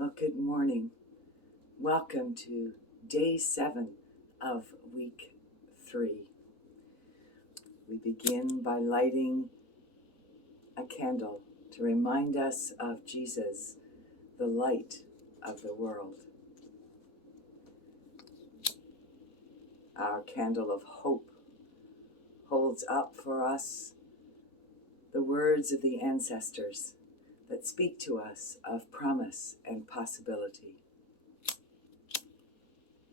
Well, good morning. Welcome to day 7 of week 3. We begin by lighting a candle to remind us of Jesus, the light of the world. Our candle of hope holds up for us the words of the ancestors that speak to us of promise and possibility.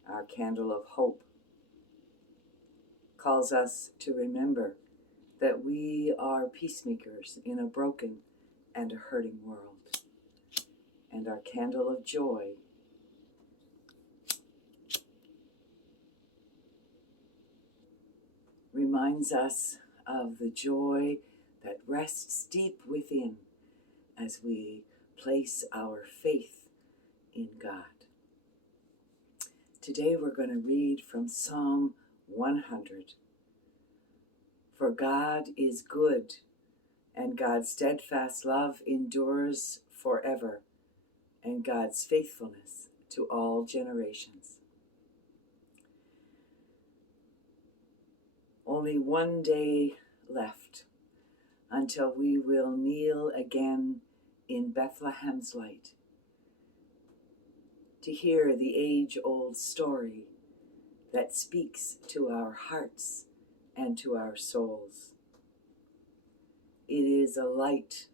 Our candle of hope calls us to remember that we are peacemakers in a broken and a hurting world. And our candle of joy reminds us of the joy that rests deep within as we place our faith in God. Today we're going to read from Psalm 100. For God is good, and God's steadfast love endures forever, and God's faithfulness to all generations. Only one day left until we will kneel again in Bethlehem's light to hear the age-old story that speaks to our hearts and to our souls. It is a light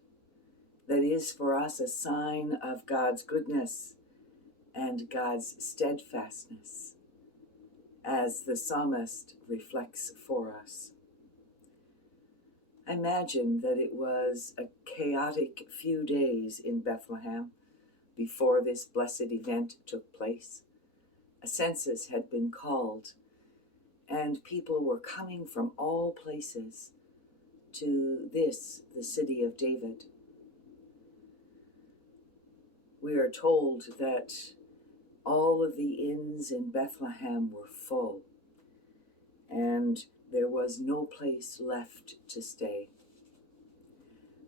that is for us a sign of God's goodness and God's steadfastness, as the psalmist reflects for us. Imagine that it was a chaotic few days in Bethlehem before this blessed event took place. A census had been called, and people were coming from all places to this, the city of David. We are told that all of the inns in Bethlehem were full, and there was no place left to stay.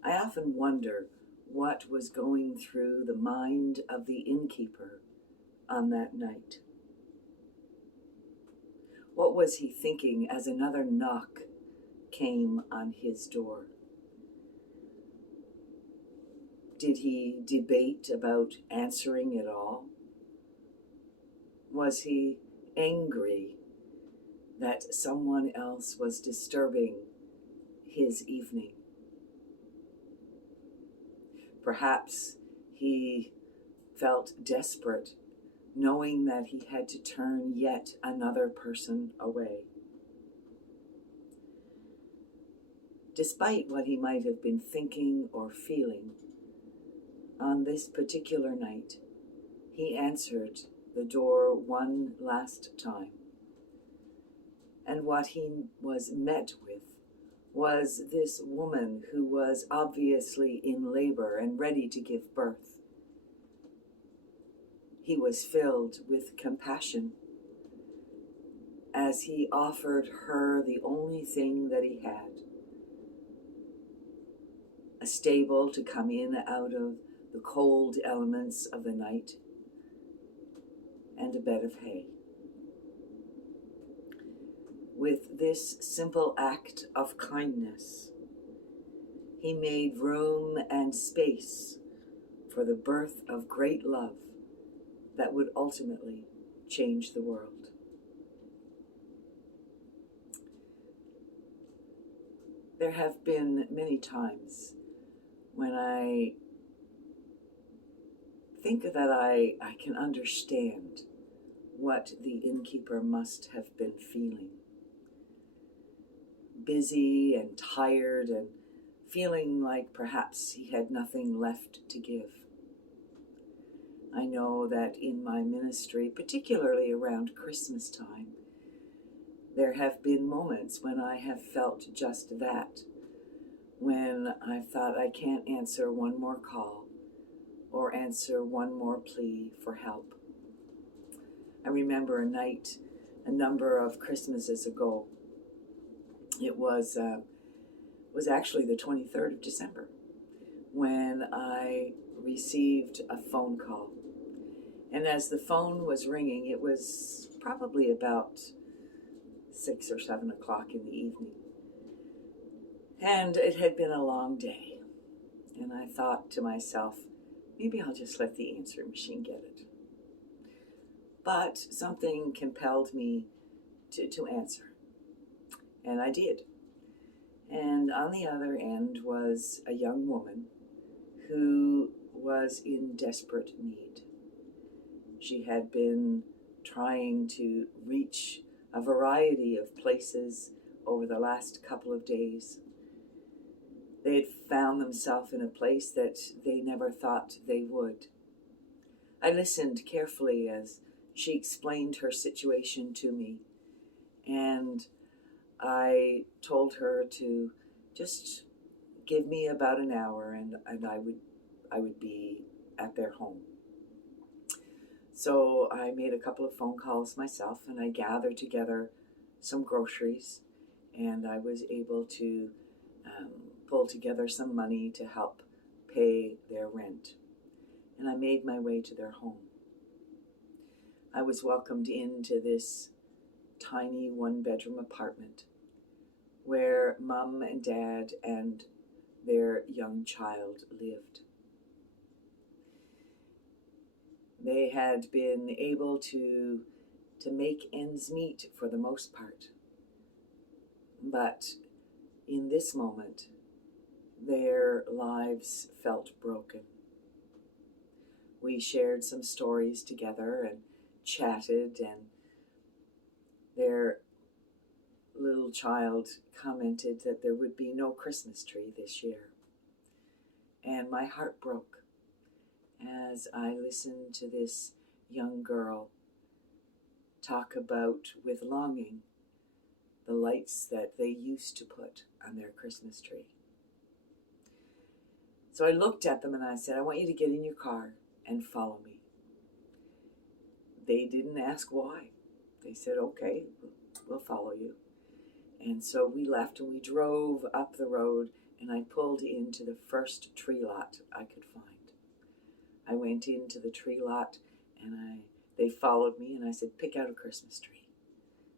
I often wonder what was going through the mind of the innkeeper on that night. What was he thinking as another knock came on his door? Did he debate about answering it all? Was he angry that someone else was disturbing his evening? Perhaps he felt desperate, knowing that he had to turn yet another person away. Despite what he might have been thinking or feeling, on this particular night, he answered the door one last time. And what he was met with was this woman who was obviously in labor and ready to give birth. He was filled with compassion as he offered her the only thing that he had: a stable to come in out of the cold elements of the night, and a bed of hay. With this simple act of kindness, he made room and space for the birth of great love that would ultimately change the world. There have been many times when I think that I can understand what the innkeeper must have been feeling. Busy and tired and feeling like perhaps he had nothing left to give. I know that in my ministry, particularly around Christmas time, there have been moments when I have felt just that, when I've thought I can't answer one more call or answer one more plea for help. I remember a night a number of Christmases ago. It was actually the 23rd of December when I received a phone call And as the phone was ringing, it was probably about 6 or 7 o'clock in the evening. And it had been a long day. And I thought to myself, maybe I'll just let the answering machine get it. But something compelled me to answer. And I did. And on the other end was a young woman who was in desperate need. She had been trying to reach a variety of places over the last couple of days. They had found themselves in a place that they never thought they would. I listened carefully as she explained her situation to me, and I told her to just give me about an hour and I would be at their home. So I made a couple of phone calls myself, and I gathered together some groceries, and I was able to pull together some money to help pay their rent. And I made my way to their home. I was welcomed into this tiny one-bedroom apartment where Mom and Dad and their young child lived. They had been able to make ends meet for the most part. But in this moment, their lives felt broken. We shared some stories together and chatted, and their little child commented that there would be no Christmas tree this year. And my heart broke as I listened to this young girl talk about, with longing, the lights that they used to put on their Christmas tree. So I looked at them and I said, I want you to get in your car and follow me. They didn't ask why. They said, okay, we'll follow you. And so we left and we drove up the road, and I pulled into the first tree lot I could find. I went into the tree lot and they followed me, and I said, pick out a Christmas tree.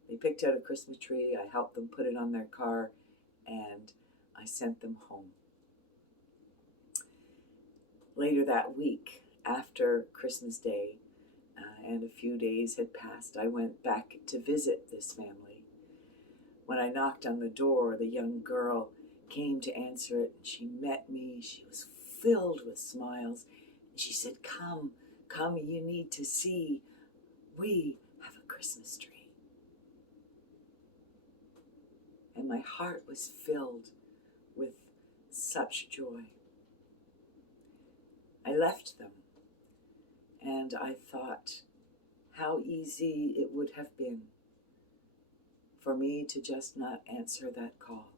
They picked out a Christmas tree. I helped them put it on their car, and I sent them home. Later that week, after Christmas Day, and a few days had passed, I went back to visit this family. When I knocked on the door, the young girl came to answer it, and she met me. She was filled with smiles. She said, come, you need to see. We have a Christmas tree. And my heart was filled with such joy. I left them, and I thought how easy it would have been for me to just not answer that call.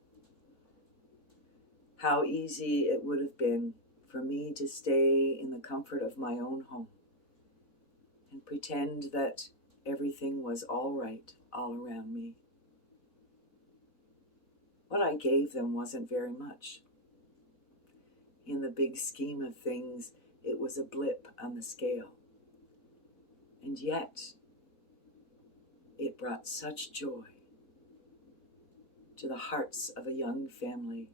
How easy it would have been for me to stay in the comfort of my own home and pretend that everything was all right all around me. What I gave them wasn't very much. In the big scheme of things, it was a blip on the scale. And yet, it brought such joy to the hearts of a young family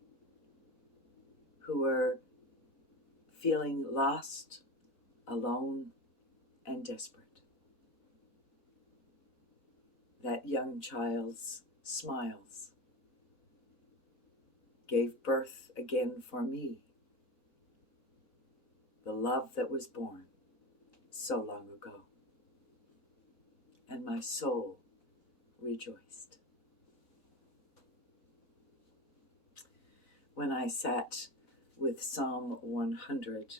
who were feeling lost, alone, and desperate. That young child's smiles gave birth again for me, the love that was born so long ago. And my soul rejoiced. When I sat with Psalm 100,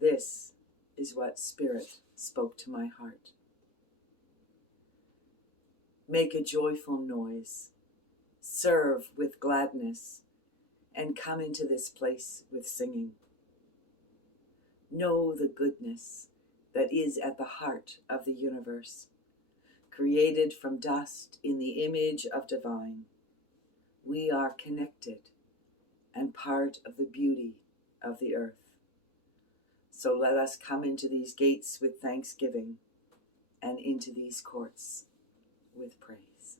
this is what Spirit spoke to my heart. Make a joyful noise, serve with gladness, and come into this place with singing. Know the goodness that is at the heart of the universe, created from dust in the image of divine. We are connected and part of the beauty of the earth. So let us come into these gates with thanksgiving and into these courts with praise.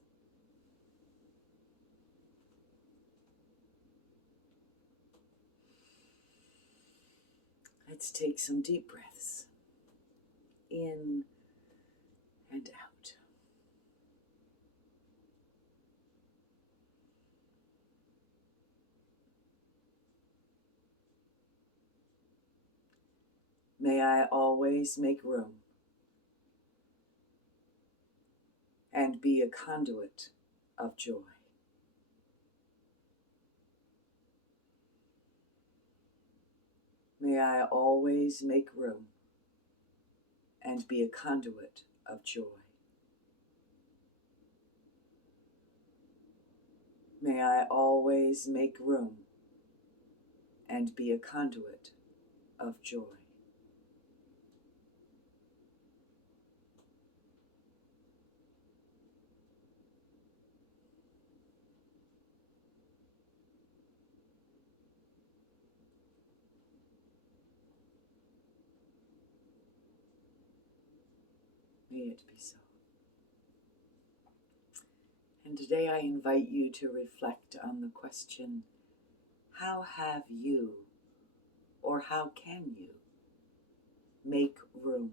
Let's take some deep breaths in and out. May I always make room and be a conduit of joy. May I always make room and be a conduit of joy. May I always make room and be a conduit of joy. May it be so. And today I invite you to reflect on the question, how have you, or how can you, make room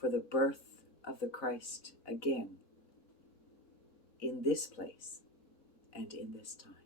for the birth of the Christ again in this place and in this time?